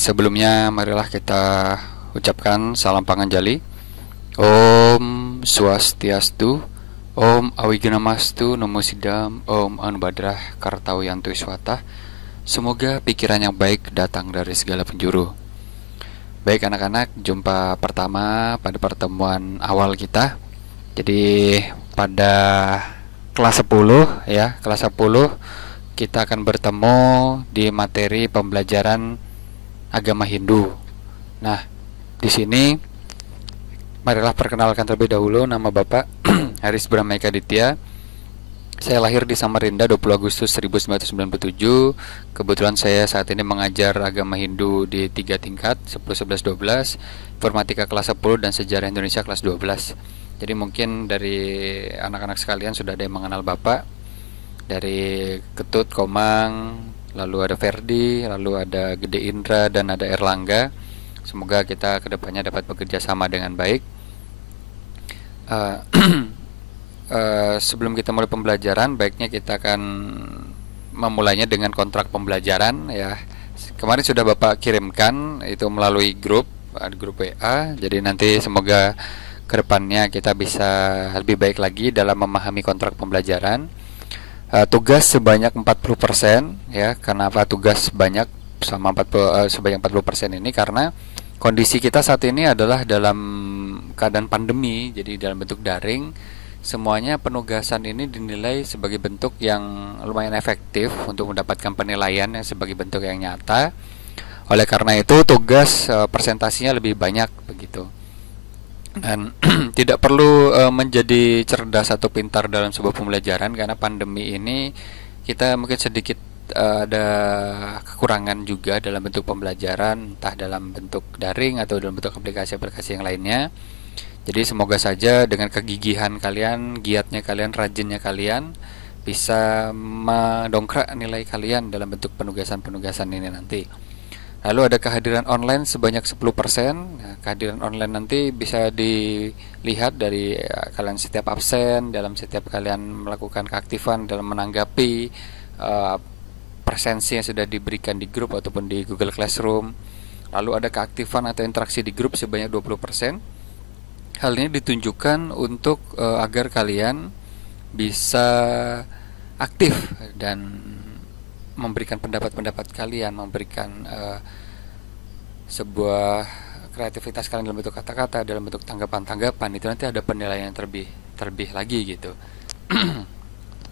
Sebelumnya marilah kita ucapkan salam panganjali. Om Swastiastu, Om Awiganamastu, Namo Sidam, Om Anubadrah Kartawiyantu Iswata. Semoga pikiran yang baik datang dari segala penjuru. Baik anak-anak, jumpa pertama pada pertemuan awal kita. Jadi pada kelas 10 ya, kelas 10 kita akan bertemu di materi pembelajaran agama Hindu. Nah, di sini marilah perkenalkan terlebih dahulu, nama Bapak Haris Brahmaika Ditya. Saya lahir di Samarinda 20 Agustus 1997. Kebetulan saya saat ini mengajar agama Hindu di 3 tingkat, 10, 11, 12, informatika kelas 10 dan sejarah Indonesia kelas 12. Jadi mungkin dari anak-anak sekalian sudah ada yang mengenal Bapak. Dari Ketut, Komang, lalu ada Ferdi, lalu ada Gede Indra, dan ada Erlangga. Semoga kita kedepannya dapat bekerja sama dengan baik. Sebelum kita mulai pembelajaran, baiknya kita akan memulainya dengan kontrak pembelajaran ya. Kemarin sudah Bapak kirimkan itu melalui grup WA. Jadi nanti semoga kedepannya kita bisa lebih baik lagi dalam memahami kontrak pembelajaran. Tugas sebanyak 40% ya. Kenapa tugas banyak sama 40 sebanyak 40% ini? Karena kondisi kita saat ini adalah dalam keadaan pandemi, jadi dalam bentuk daring. Semuanya penugasan ini dinilai sebagai bentuk yang lumayan efektif untuk mendapatkan penilaian yang sebagai bentuk yang nyata. Oleh karena itu tugas presentasinya lebih banyak begitu. Dan tidak perlu menjadi cerdas atau pintar dalam sebuah pembelajaran, karena pandemi ini kita mungkin sedikit ada kekurangan juga dalam bentuk pembelajaran, entah dalam bentuk daring atau dalam bentuk aplikasi-aplikasi yang lainnya. Jadi semoga saja dengan kegigihan kalian, giatnya kalian, rajinnya kalian bisa mendongkrak nilai kalian dalam bentuk penugasan-penugasan ini nanti. Lalu ada kehadiran online sebanyak 10%. Nah, kehadiran online nanti bisa dilihat dari kalian setiap absen, dalam setiap kalian melakukan keaktifan dalam menanggapi presensi yang sudah diberikan di grup ataupun di Google Classroom. Lalu ada keaktifan atau interaksi di grup sebanyak 20%. Hal ini ditunjukkan untuk agar kalian bisa aktif dan memberikan pendapat-pendapat kalian, memberikan sebuah kreativitas kalian dalam bentuk kata-kata, dalam bentuk tanggapan-tanggapan. Itu nanti ada penilaian yang terlebih lagi gitu.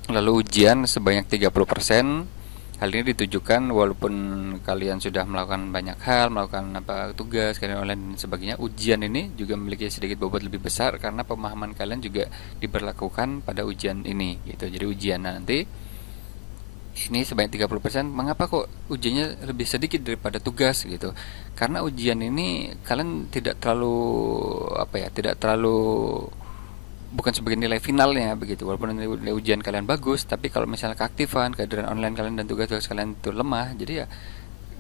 Lalu ujian sebanyak 30%. Hal ini ditujukan walaupun kalian sudah melakukan banyak hal, melakukan tugas kalian online dan sebagainya, ujian ini juga memiliki sedikit bobot lebih besar karena pemahaman kalian juga diberlakukan pada ujian ini gitu. Jadi ujian nanti ini sebanyak 30%. Mengapa kok ujiannya lebih sedikit daripada tugas gitu? Karena ujian ini kalian tidak terlalu tidak terlalu, bukan sebagai nilai finalnya begitu. Walaupun nilai ujian kalian bagus, tapi kalau misalnya keaktifan, kehadiran online kalian dan tugas-tugas kalian itu lemah, jadi ya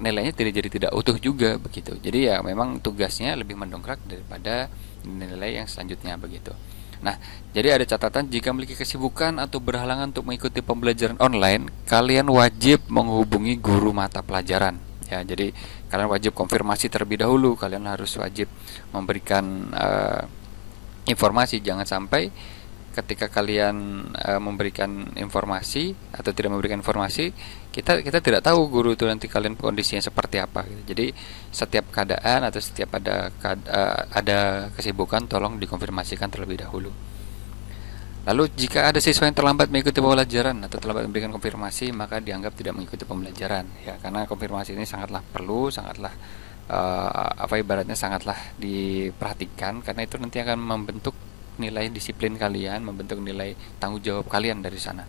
nilainya tidak utuh juga begitu. Jadi ya memang tugasnya lebih mendongkrak daripada nilai yang selanjutnya begitu. Nah, jadi ada catatan, jika memiliki kesibukan atau berhalangan untuk mengikuti pembelajaran online, kalian wajib menghubungi guru mata pelajaran. Ya, jadi kalian wajib konfirmasi terlebih dahulu. Kalian harus wajib memberikan informasi. Jangan sampai ketika kalian memberikan informasi atau tidak memberikan informasi, kita tidak tahu guru itu nanti kalian kondisinya seperti apa gitu. Jadi setiap keadaan atau setiap ada kesibukan, tolong dikonfirmasikan terlebih dahulu. Lalu jika ada siswa yang terlambat mengikuti pembelajaran atau terlambat memberikan konfirmasi, maka dianggap tidak mengikuti pembelajaran ya, karena konfirmasi ini sangatlah perlu, sangatlah ibaratnya sangatlah diperhatikan, karena itu nanti akan membentuk nilai disiplin kalian, membentuk nilai tanggung jawab kalian dari sana.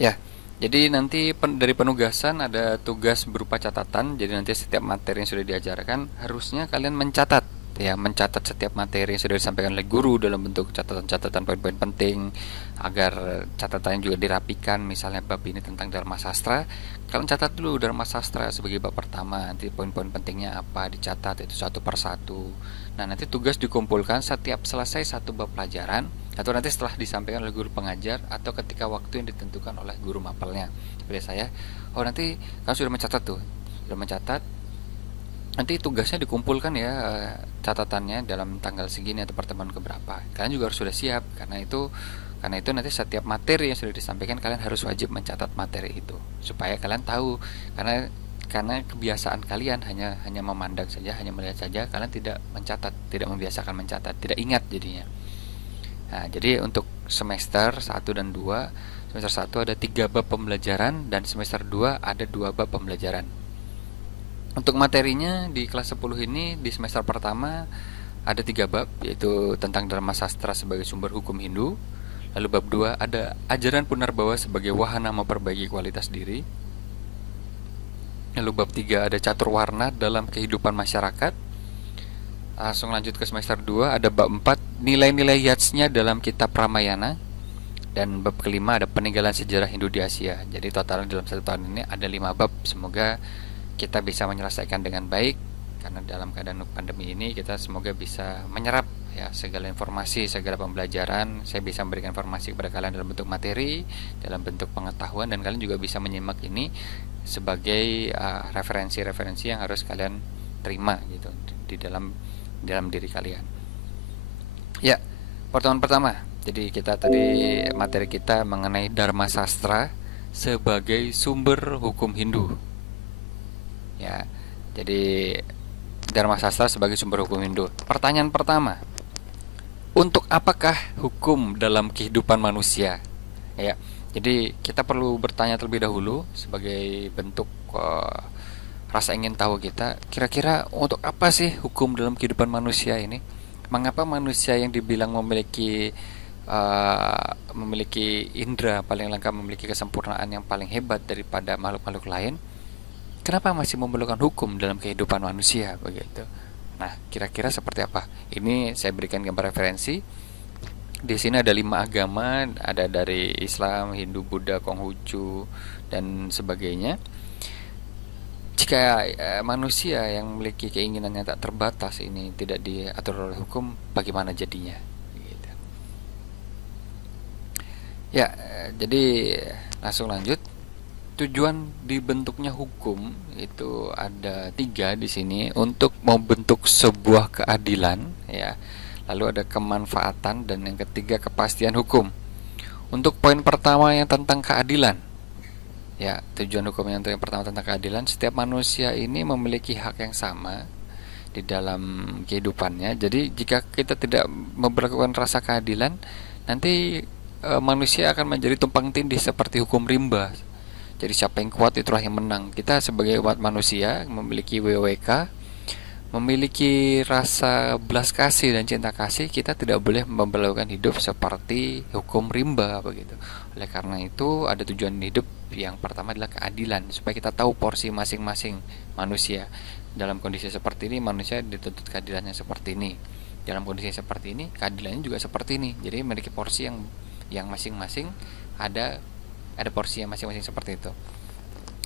Ya, jadi nanti dari penugasan ada tugas berupa catatan. Jadi nanti setiap materi yang sudah diajarkan harusnya kalian mencatat ya, mencatat setiap materi yang sudah disampaikan oleh guru dalam bentuk catatan-catatan poin-poin penting, agar catatannya juga dirapikan. Misalnya bab ini tentang Dharma Sastra, kalian catat dulu Dharma Sastra sebagai bab pertama, nanti poin-poin pentingnya apa dicatat itu satu per satu. Nah, nanti tugas dikumpulkan setiap selesai satu bab pelajaran, atau nanti setelah disampaikan oleh guru pengajar, atau ketika waktu yang ditentukan oleh guru mapelnya. Seperti saya, nanti kalian sudah mencatat tuh Lalu mencatat, nanti tugasnya dikumpulkan ya, catatannya dalam tanggal segini atau pertemuan keberapa. Kalian juga harus sudah siap, karena itu nanti setiap materi yang sudah disampaikan kalian harus wajib mencatat materi itu supaya kalian tahu. Karena kebiasaan kalian hanya memandang saja, hanya melihat saja, kalian tidak mencatat, tidak membiasakan mencatat, tidak ingat jadinya. Nah, jadi untuk semester 1 dan 2, semester 1 ada 3 bab pembelajaran dan semester 2 ada 2 bab pembelajaran. Untuk materinya di kelas 10 ini di semester pertama ada 3 bab, yaitu tentang Dharma Sastra sebagai sumber hukum Hindu. Lalu bab 2 ada ajaran Punarbawa sebagai wahana memperbaiki kualitas diri. Lalu bab 3 ada catur warna dalam kehidupan masyarakat. Langsung lanjut ke semester 2 ada bab 4 nilai-nilai yatsnya dalam kitab Ramayana. Dan bab kelima ada peninggalan sejarah Hindu di Asia. Jadi totalnya dalam 1 tahun ini ada 5 bab. Semoga kita bisa menyelesaikan dengan baik, karena dalam keadaan pandemi ini kita semoga bisa menyerap ya segala informasi, segala pembelajaran. Saya bisa memberikan informasi kepada kalian dalam bentuk materi, dalam bentuk pengetahuan, dan kalian juga bisa menyimak ini sebagai referensi-referensi yang harus kalian terima gitu di dalam diri kalian. Ya, pertemuan pertama. Jadi materi kita mengenai Dharma Sastra sebagai sumber hukum Hindu. Ya, jadi Dharma Sastra sebagai sumber hukum Hindu. Pertanyaan pertama, untuk apakah hukum dalam kehidupan manusia? Ya, jadi kita perlu bertanya terlebih dahulu sebagai bentuk rasa ingin tahu kita. Kira-kira untuk apa sih hukum dalam kehidupan manusia ini? Mengapa manusia yang dibilang memiliki indera paling lengkap, memiliki kesempurnaan yang paling hebat daripada makhluk-makhluk lain, kenapa masih memerlukan hukum dalam kehidupan manusia begitu? Nah, kira-kira seperti apa? Ini saya berikan gambar referensi. Di sini ada 5 agama, ada dari Islam, Hindu, Buddha, Konghucu, dan sebagainya. Jika manusia yang memiliki keinginan yang tak terbatas ini tidak diatur oleh hukum, bagaimana jadinya? Gitu. Ya, jadi langsung lanjut. Tujuan dibentuknya hukum itu ada 3 di sini, untuk membentuk sebuah keadilan, ya. Lalu ada kemanfaatan, dan yang ketiga kepastian hukum. Untuk poin pertama yang tentang keadilan, ya, tujuan hukum yang pertama tentang keadilan, setiap manusia ini memiliki hak yang sama di dalam kehidupannya. Jadi jika kita tidak memperlakukan rasa keadilan, nanti manusia akan menjadi tumpang tindih seperti hukum rimba. Jadi siapa yang kuat itulah yang menang. Kita sebagai umat manusia memiliki WWK, memiliki rasa belas kasih dan cinta kasih. Kita tidak boleh memperlakukan hidup seperti hukum rimba begitu. Oleh karena itu ada tujuan hidup yang pertama adalah keadilan, supaya kita tahu porsi masing-masing manusia. Dalam kondisi seperti ini manusia dituntut keadilannya seperti ini. Dalam kondisi seperti ini keadilannya juga seperti ini. Jadi memiliki porsi yang masing-masing, ada porsi yang masing-masing seperti itu.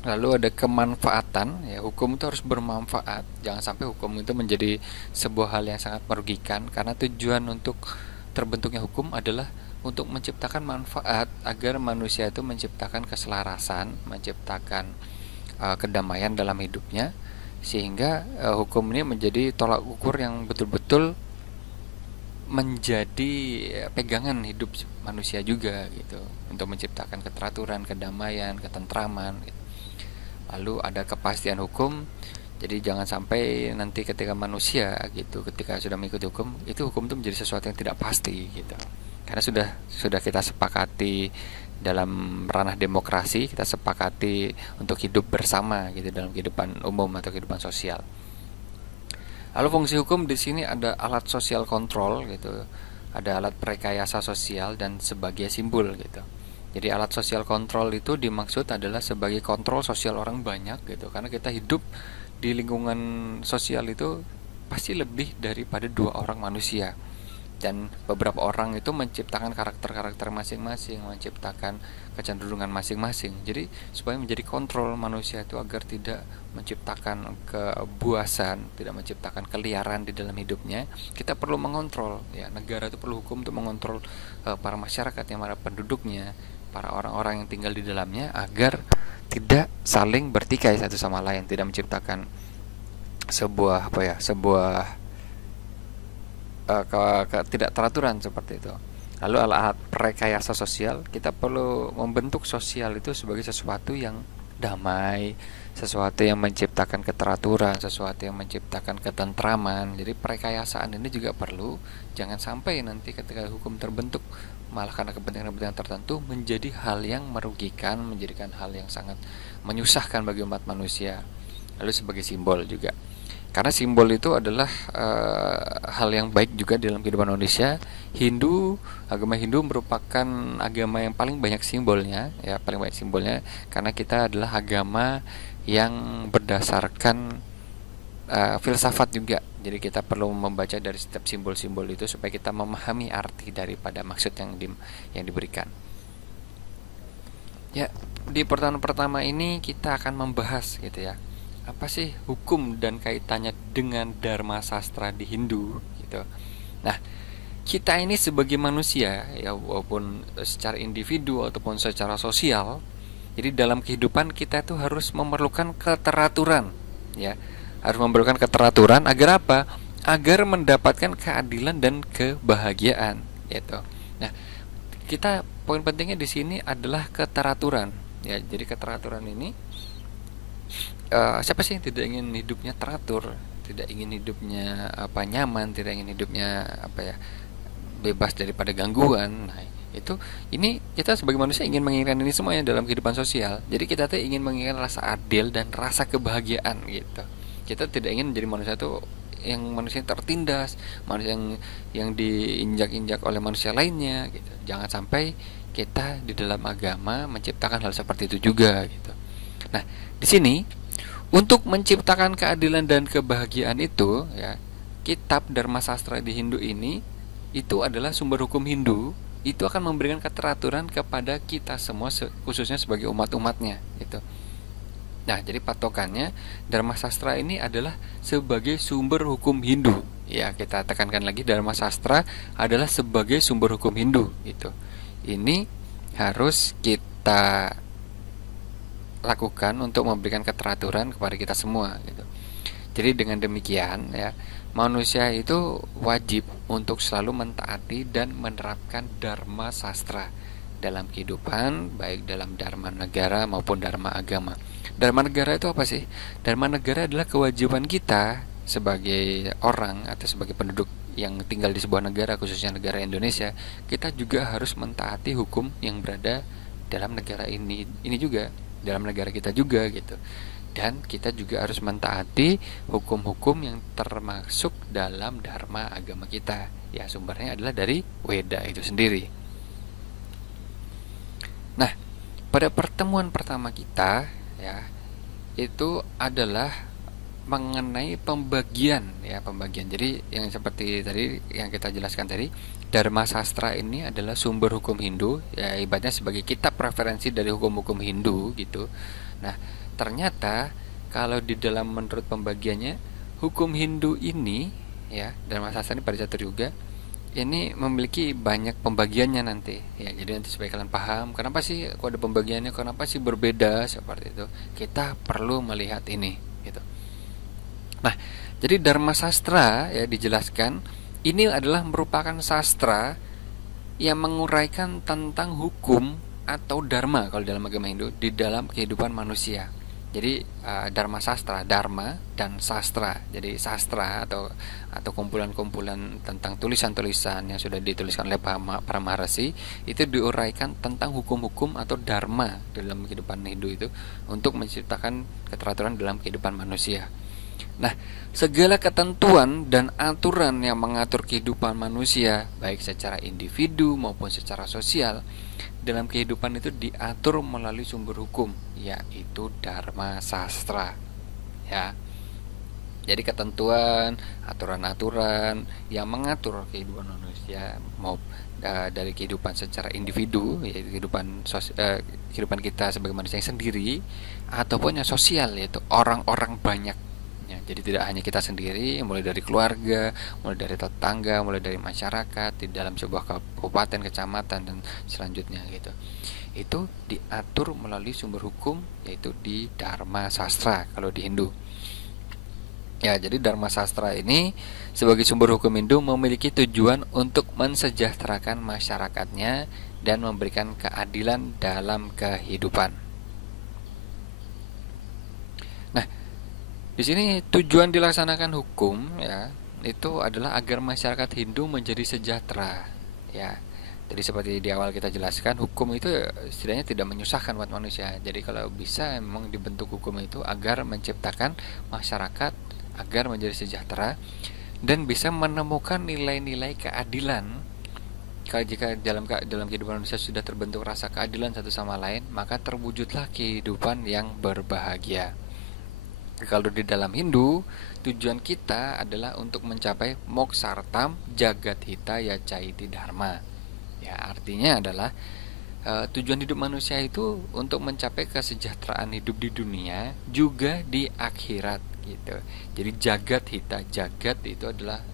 Lalu ada kemanfaatan, ya, hukum itu harus bermanfaat. Jangan sampai hukum itu menjadi sebuah hal yang sangat merugikan, karena tujuan untuk terbentuknya hukum adalah untuk menciptakan manfaat, agar manusia itu menciptakan keselarasan, menciptakan kedamaian dalam hidupnya, sehingga hukum ini menjadi tolak ukur yang betul-betul menjadi pegangan hidup manusia juga gitu, untuk menciptakan keteraturan, kedamaian, ketentraman gitu. Lalu ada kepastian hukum. Jadi jangan sampai nanti ketika manusia gitu, ketika sudah mengikuti hukum, itu hukum itu menjadi sesuatu yang tidak pasti gitu. Karena sudah kita sepakati dalam ranah demokrasi, kita sepakati untuk hidup bersama gitu dalam kehidupan umum atau kehidupan sosial. Lalu fungsi hukum di sini ada alat sosial kontrol gitu, ada alat perekayasa sosial dan sebagai simbol gitu. Jadi alat sosial kontrol itu dimaksud adalah sebagai kontrol sosial orang banyak gitu, karena kita hidup di lingkungan sosial itu pasti lebih daripada 2 orang manusia, dan beberapa orang itu menciptakan karakter-karakter masing-masing, menciptakan kecenderungan masing-masing. Jadi supaya menjadi kontrol manusia itu agar tidak menciptakan kebuasan, tidak menciptakan keliaran di dalam hidupnya, kita perlu mengontrol. Ya, negara itu perlu hukum untuk mengontrol para masyarakat, yang para penduduknya, para orang-orang yang tinggal di dalamnya, agar tidak saling bertikai satu sama lain, tidak menciptakan sebuah tidak teraturan seperti itu. Lalu alat rekayasa sosial, kita perlu membentuk sosial itu sebagai sesuatu yang damai, sesuatu yang menciptakan keteraturan, sesuatu yang menciptakan ketentraman. Jadi perekayasaan ini juga perlu, jangan sampai nanti ketika hukum terbentuk malah karena kepentingan-kepentingan tertentu menjadi hal yang merugikan, menjadikan hal yang sangat menyusahkan bagi umat manusia. Lalu sebagai simbol juga, karena simbol itu adalah hal yang baik juga dalam kehidupan manusia. Agama Hindu merupakan agama yang paling banyak simbolnya, ya paling banyak simbolnya, karena kita adalah agama yang berdasarkan filsafat juga. Jadi kita perlu membaca dari setiap simbol-simbol itu supaya kita memahami arti daripada maksud yang diberikan. Ya, di pertemuan pertama ini kita akan membahas gitu ya, apa sih hukum dan kaitannya dengan dharma sastra di Hindu gitu. Nah, kita ini sebagai manusia ya, walaupun secara individu ataupun secara sosial, jadi dalam kehidupan kita tuh harus memerlukan keteraturan ya. Harus memerlukan keteraturan agar apa? Agar mendapatkan keadilan dan kebahagiaan gitu. Nah, kita poin pentingnya di sini adalah keteraturan ya. Jadi keteraturan ini, siapa sih yang tidak ingin hidupnya teratur, tidak ingin hidupnya nyaman, tidak ingin hidupnya bebas daripada gangguan. Nah, ini kita sebagai manusia ingin menginginkan ini semuanya dalam kehidupan sosial. Jadi kita tuh ingin menginginkan rasa adil dan rasa kebahagiaan gitu. Kita tidak ingin menjadi manusia yang tertindas, manusia yang diinjak-injak oleh manusia lainnya gitu. Jangan sampai kita di dalam agama menciptakan hal seperti itu juga gitu. Nah, di sini untuk menciptakan keadilan dan kebahagiaan itu ya, kitab Dharma Sastra di Hindu ini itu adalah sumber hukum Hindu. Itu akan memberikan keteraturan kepada kita semua, khususnya sebagai umat-umatnya gitu. Nah, jadi patokannya Dharma Sastra ini adalah sebagai sumber hukum Hindu. Ya, kita tekankan lagi, Dharma Sastra adalah sebagai sumber hukum Hindu gitu. Ini harus kita lakukan untuk memberikan keteraturan kepada kita semua gitu. Jadi dengan demikian ya, manusia itu wajib untuk selalu mentaati dan menerapkan Dharma Sastra dalam kehidupan, baik dalam Dharma negara maupun Dharma agama. Dharma negara itu apa sih? Dharma negara adalah kewajiban kita sebagai orang atau sebagai penduduk yang tinggal di sebuah negara, khususnya negara Indonesia. Kita juga harus mentaati hukum yang berada dalam negara ini juga, dalam negara kita juga gitu. Dan kita juga harus mentaati hukum-hukum yang termasuk dalam dharma agama kita. Ya, sumbernya adalah dari Weda itu sendiri. Nah, pada pertemuan pertama kita ya, itu adalah mengenai pembagian. Jadi yang seperti tadi yang kita jelaskan tadi, Dharma Sastra ini adalah sumber hukum Hindu, ya ibaratnya sebagai kitab referensi dari hukum-hukum Hindu gitu. Nah, ternyata kalau di dalam menurut pembagiannya, hukum Hindu ini ya, Dharma Sastra ini pada Catur Yuga ini memiliki banyak pembagiannya nanti ya. Jadi nanti supaya kalian paham kenapa sih kok ada pembagiannya, kenapa sih berbeda seperti itu, kita perlu melihat ini gitu. Nah, jadi Dharma Sastra ya dijelaskan ini adalah merupakan sastra yang menguraikan tentang hukum atau dharma kalau dalam agama Hindu di dalam kehidupan manusia. Jadi Dharma Sastra, Dharma dan Sastra. Jadi sastra atau kumpulan-kumpulan tentang tulisan-tulisan yang sudah dituliskan oleh para maharsi itu diuraikan tentang hukum-hukum atau dharma dalam kehidupan Hindu itu untuk menciptakan keteraturan dalam kehidupan manusia. Nah, segala ketentuan dan aturan yang mengatur kehidupan manusia baik secara individu maupun secara sosial dalam kehidupan itu diatur melalui sumber hukum, yaitu Dharma Sastra ya. Jadi ketentuan, aturan-aturan yang mengatur kehidupan manusia mau dari kehidupan secara individu, yaitu kehidupan kita sebagai manusia yang sendiri, ataupun yang sosial, yaitu orang-orang banyak ya. Jadi tidak hanya kita sendiri, mulai dari keluarga, mulai dari tetangga, mulai dari masyarakat di dalam sebuah kabupaten, kecamatan dan selanjutnya gitu. itu diatur melalui sumber hukum, yaitu di Dharma Sastra kalau di Hindu. Ya, jadi Dharma Sastra ini sebagai sumber hukum Hindu memiliki tujuan untuk mensejahterakan masyarakatnya dan memberikan keadilan dalam kehidupan. Nah, di sini tujuan dilaksanakan hukum ya itu adalah agar masyarakat Hindu menjadi sejahtera. Ya, jadi seperti di awal kita jelaskan, hukum itu setidaknya tidak menyusahkan buat manusia. Jadi kalau bisa memang dibentuk hukum itu agar menciptakan masyarakat agar menjadi sejahtera dan bisa menemukan nilai-nilai keadilan. Kalau jika dalam kehidupan manusia sudah terbentuk rasa keadilan satu sama lain, maka terwujudlah kehidupan yang berbahagia. Kalau di dalam Hindu, tujuan kita adalah untuk mencapai moksartam jagat hitaya caiti dharma. Ya, artinya adalah tujuan hidup manusia itu untuk mencapai kesejahteraan hidup di dunia juga di akhirat gitu. Jadi jagat hita, jagat itu adalah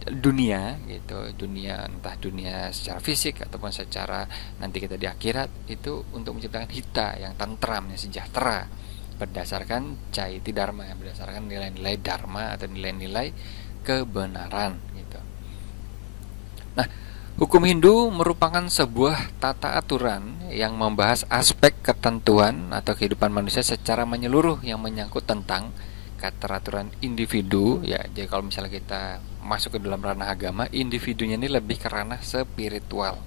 dunia gitu, dunia entah dunia secara fisik ataupun secara nanti kita di akhirat itu untuk menciptakan hita yang tentram, yang sejahtera berdasarkan caiti dharma, berdasarkan nilai-nilai dharma atau nilai-nilai kebenaran gitu. Nah, hukum Hindu merupakan sebuah tata aturan yang membahas aspek ketentuan atau kehidupan manusia secara menyeluruh yang menyangkut tentang keteraturan individu ya. Jadi kalau misalnya kita masuk ke dalam ranah agama, individunya ini lebih ke ranah spiritual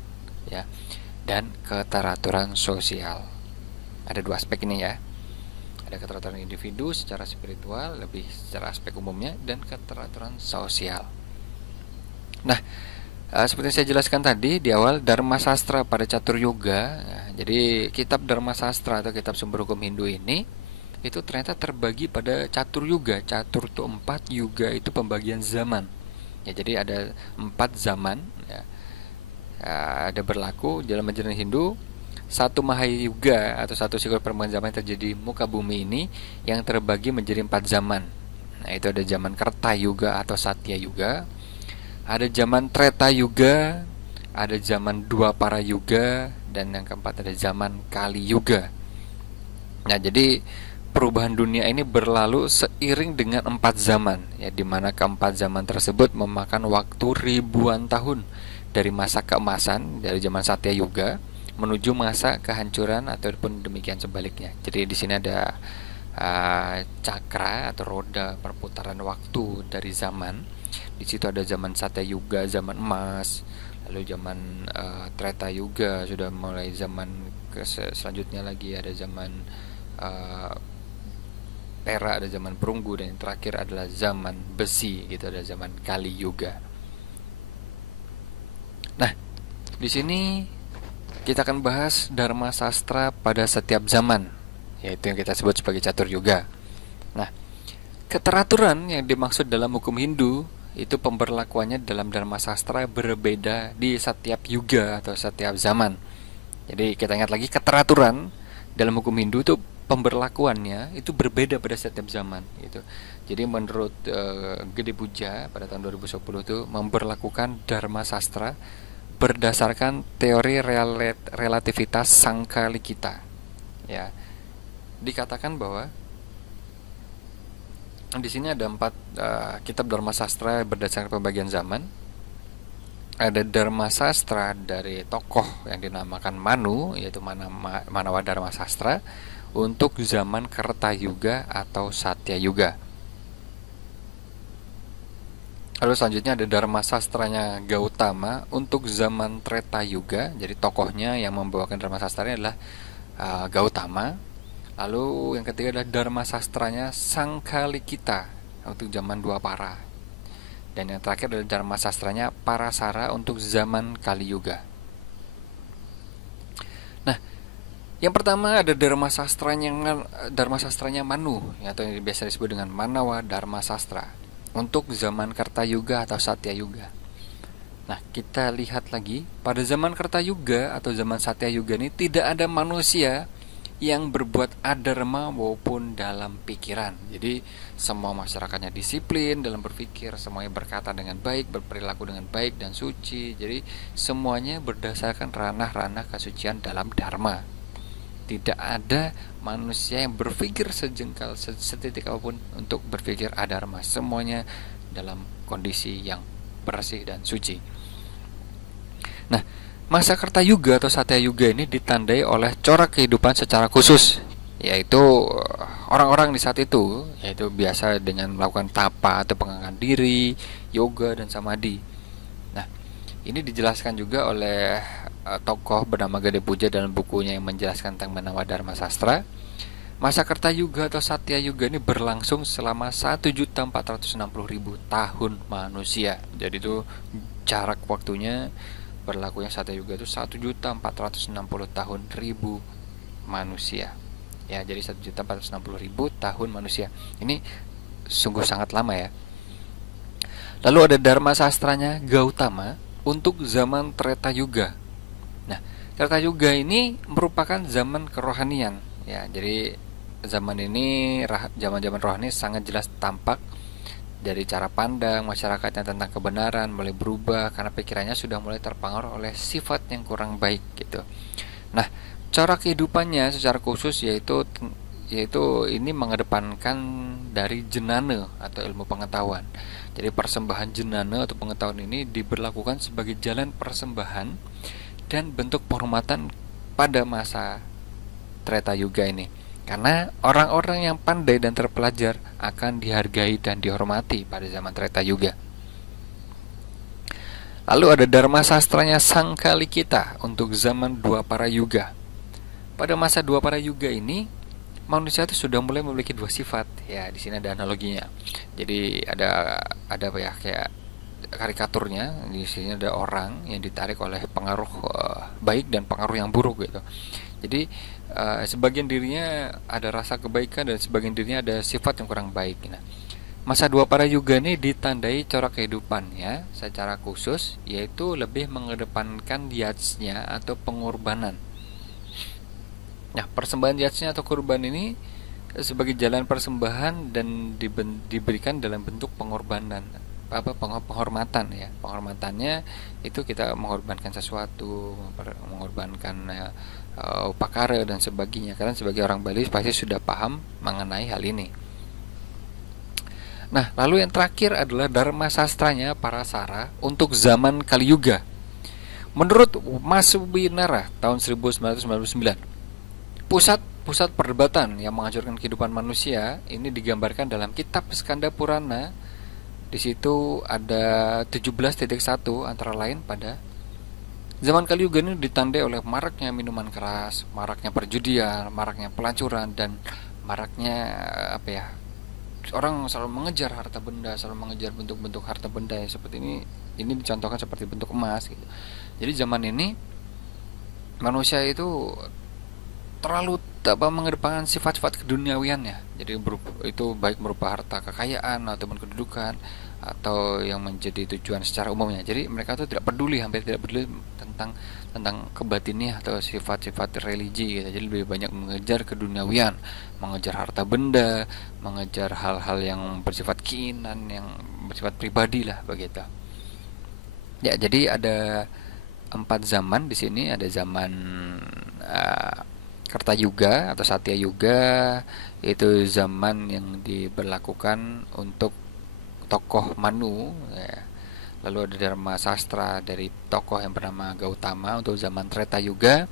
ya, dan keteraturan sosial. Ada dua aspek ini ya. Ada keteraturan individu secara spiritual, lebih secara aspek umumnya, dan keteraturan sosial. Nah, seperti yang saya jelaskan tadi di awal, Dharma Sastra pada Catur Yoga ya, jadi kitab Dharma Sastra atau kitab sumber hukum Hindu ini itu ternyata terbagi pada catur yuga. Catur itu 4, yuga itu pembagian zaman ya, jadi ada 4 zaman ya. Ada berlaku dalam ajaran Hindu satu Mahayuga atau satu siklus perkembangan zaman yang terjadi di muka bumi ini yang terbagi menjadi 4 zaman. Nah, itu ada zaman Kerta Yuga atau Satya Yuga, ada zaman Treta Yuga, ada zaman Dwapara Yuga, dan yang keempat ada zaman Kali Yuga. Nah, jadi perubahan dunia ini berlalu seiring dengan 4 zaman ya, di mana keempat zaman tersebut memakan waktu ribuan tahun dari masa keemasan dari zaman Satya Yuga menuju masa kehancuran ataupun demikian sebaliknya. Jadi di sini ada cakra atau roda perputaran waktu dari zaman. Di situ ada zaman Satya Yuga, zaman emas, lalu zaman Treta Yuga, sudah mulai zaman selanjutnya lagi ada zaman perak, ada zaman perunggu, dan yang terakhir adalah zaman besi gitu, ada zaman Kali Yuga. Nah, di sini kita akan bahas Dharma Sastra pada setiap zaman, yaitu yang kita sebut sebagai Catur Yuga. Nah, keteraturan yang dimaksud dalam hukum Hindu itu pemberlakuannya dalam Dharma Sastra berbeda di setiap yuga atau setiap zaman. Jadi kita ingat lagi, keteraturan dalam hukum Hindu itu pemberlakuannya itu berbeda pada setiap zaman gitu. Jadi menurut Gede Puja pada tahun 2010 itu memberlakukan Dharma Sastra berdasarkan teori relativitas Sangkalikita. Ya, dikatakan bahwa di sini ada 4 kitab Dharma Sastra berdasarkan pembagian zaman. Ada Dharma Sastra dari tokoh yang dinamakan Manu, yaitu Manawa Dharma Sastra untuk zaman Kerta Yuga atau Satya Yuga. Lalu selanjutnya ada Dharma Sastranya Gautama untuk zaman Treta Yuga. Jadi tokohnya yang membawakan Dharma Sastranya adalah Gautama. Lalu yang ketiga adalah Dharma Sastranya Sangkalikita untuk zaman Dwapara. Dan yang terakhir adalah Dharma Sastranya Parasara untuk zaman Kali Yuga. Nah, yang pertama ada Dharma Sastranya Manu, atau yang biasa disebut dengan Manawa Dharma Sastra untuk zaman Kerta Yuga atau Satya Yuga. Nah, kita lihat lagi, pada zaman Kerta Yuga atau zaman Satya Yuga ini tidak ada manusia yang berbuat adharma maupun dalam pikiran. Jadi semua masyarakatnya disiplin dalam berpikir, semuanya berkata dengan baik, berperilaku dengan baik dan suci. Jadi semuanya berdasarkan ranah-ranah kesucian dalam dharma. Tidak ada manusia yang berpikir sejengkal setitik apapun untuk berpikir adharma. Semuanya dalam kondisi yang bersih dan suci. Nah, masa Kerta Yuga atau Satya Yuga ini ditandai oleh corak kehidupan secara khusus, yaitu orang-orang di saat itu yaitu biasa dengan melakukan tapa atau pengangkat diri, yoga dan samadhi. Nah, ini dijelaskan juga oleh tokoh bernama Gade Puja dalam bukunya yang menjelaskan tentang menama Dharma Sastra. Masa Kerta Yuga atau Satya Yuga ini berlangsung selama 1.460.000 tahun manusia. Jadi itu jarak waktunya berlakunya Satya Yuga itu 1.460 tahun ribu manusia. Ya, jadi 1.460.000 tahun manusia. Ini sungguh sangat lama ya. Lalu ada Dharma Sastranya Gautama untuk zaman Treta Yuga. Nah, Treta Yuga ini merupakan zaman kerohanian. Ya, jadi zaman ini zaman-zaman rohani sangat jelas tampak dari cara pandang masyarakatnya tentang kebenaran mulai berubah karena pikirannya sudah mulai terpengaruh oleh sifat yang kurang baik gitu. Nah, cara kehidupannya secara khusus yaitu ini mengedepankan dari jenana atau ilmu pengetahuan. Jadi persembahan jenana atau pengetahuan ini diberlakukan sebagai jalan persembahan dan bentuk penghormatan pada masa Treta Yuga ini. Karena orang-orang yang pandai dan terpelajar akan dihargai dan dihormati pada zaman Treta Yuga. Lalu ada Dharma Sastranya Sangkalikita untuk zaman Dwapara Yuga. Pada masa Dwapara Yuga ini, manusia itu sudah mulai memiliki dua sifat. Ya, di sini ada analoginya. Jadi ada apa ya, kayak karikaturnya. Di sini ada orang yang ditarik oleh pengaruh baik dan pengaruh yang buruk gitu. Jadi sebagian dirinya ada rasa kebaikan dan sebagian dirinya ada sifat yang kurang baik. Nah, masa Dwapara Yuga ini ditandai corak kehidupannya secara khusus, yaitu lebih mengedepankan yajna atau pengorbanan. Nah, persembahan yajna atau kurban ini sebagai jalan persembahan dan diberikan dalam bentuk pengorbanan, penghormatan ya. Penghormatannya itu kita mengorbankan sesuatu, mengorbankan upakara dan sebagainya. Karena sebagai orang Bali pasti sudah paham mengenai hal ini. Nah, lalu yang terakhir adalah Dharma Sastranya Parasara untuk zaman Kali Yuga. Menurut Mas Subinara tahun 1999, pusat perdebatan yang menghancurkan kehidupan manusia ini digambarkan dalam kitab Skanda Purana. Di situ ada 17.1 antara lain pada zaman Kali Yuga ini ditandai oleh maraknya minuman keras, maraknya perjudian, maraknya pelancuran, dan maraknya orang selalu mengejar harta benda, selalu mengejar bentuk-bentuk harta benda yang seperti ini. Ini dicontohkan seperti bentuk emas gitu. Jadi zaman ini manusia itu terlalu mengedepankan sifat-sifat keduniawiannya. Jadi itu baik berupa harta kekayaan ataupun kedudukan atau yang menjadi tujuan secara umumnya. Jadi mereka tuh hampir tidak peduli tentang kebatinian atau sifat-sifat religi gitu. Jadi lebih banyak mengejar keduniawian, mengejar harta benda, mengejar hal-hal yang bersifat keinginan, yang bersifat pribadi lah begitu. Ya, jadi ada 4 zaman di sini. Ada zaman Kerta Yuga atau Satya Yuga, itu zaman yang diberlakukan untuk tokoh Manu ya. Lalu ada Dharma Sastra dari tokoh yang bernama Gautama untuk zaman Treta Yuga.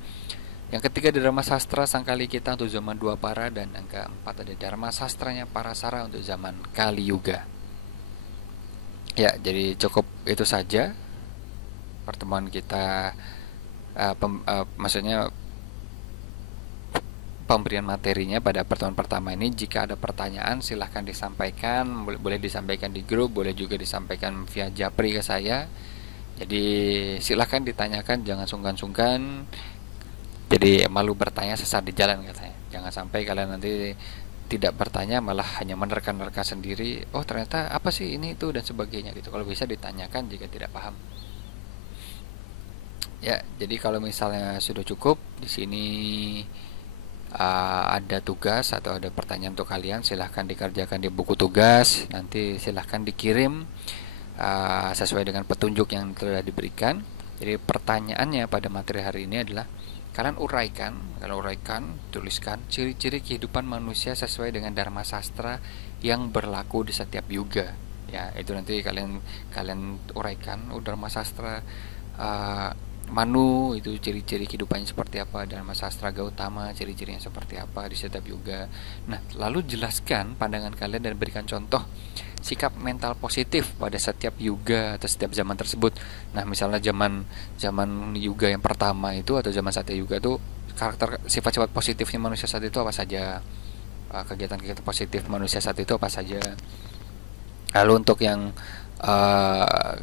Yang ketiga Dharma Sastra Sangkalikita untuk zaman Dwapara, dan yang keempat ada Dharma Sastranya Parasara untuk zaman Kali Yuga. Ya, jadi cukup itu saja pertemuan kita, maksudnya pemberian materinya pada pertemuan pertama ini. Jika ada pertanyaan silahkan disampaikan, boleh disampaikan di grup, boleh juga disampaikan via japri ke saya. Jadi silahkan ditanyakan, jangan sungkan-sungkan. Jadi malu bertanya sesat di jalan katanya. Jangan sampai kalian nanti tidak bertanya malah hanya menerka-nerka sendiri. Oh ternyata apa sih ini itu dan sebagainya gitu. Kalau bisa ditanyakan jika tidak paham. Ya, jadi kalau misalnya sudah cukup di sini ada tugas atau ada pertanyaan untuk kalian, silahkan dikerjakan di buku tugas. Nanti silahkan dikirim sesuai dengan petunjuk yang telah diberikan. Jadi pertanyaannya pada materi hari ini adalah kalian uraikan, tuliskan ciri-ciri kehidupan manusia sesuai dengan Dharma Sastra yang berlaku di setiap yuga. Ya, itu nanti kalian uraikan Dharma Sastra Manu itu ciri-ciri kehidupannya seperti apa, Dharma Sastra Gautama ciri-cirinya seperti apa di setiap yuga. Nah, lalu jelaskan pandangan kalian dan berikan contoh sikap mental positif pada setiap yuga atau setiap zaman tersebut. Nah, misalnya zaman yuga yang pertama itu atau zaman Satya Yuga itu karakter sifat-sifat positifnya manusia saat itu apa saja, kegiatan-kegiatan positif manusia saat itu apa saja. Lalu untuk yang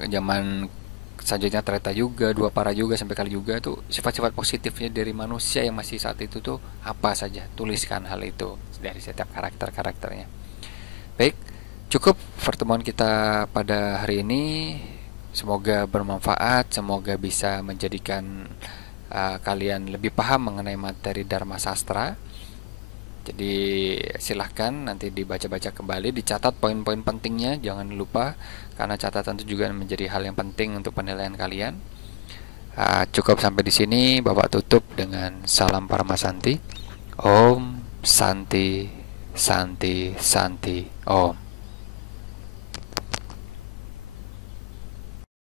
zaman selanjutnya Treta Yuga, Dua Para Yuga sampai Kali Yuga tuh sifat-sifat positifnya dari manusia yang masih saat itu tuh apa saja. Tuliskan hal itu dari setiap karakternya. Baik, cukup pertemuan kita pada hari ini. Semoga bermanfaat, semoga bisa menjadikan kalian lebih paham mengenai materi Dharma Sastra. Jadi silahkan nanti dibaca-baca kembali, dicatat poin-poin pentingnya, jangan lupa karena catatan itu juga menjadi hal yang penting untuk penilaian kalian. Cukup sampai di sini, Bapak tutup dengan salam Paramasanti. Om Santi Santi Santi Om.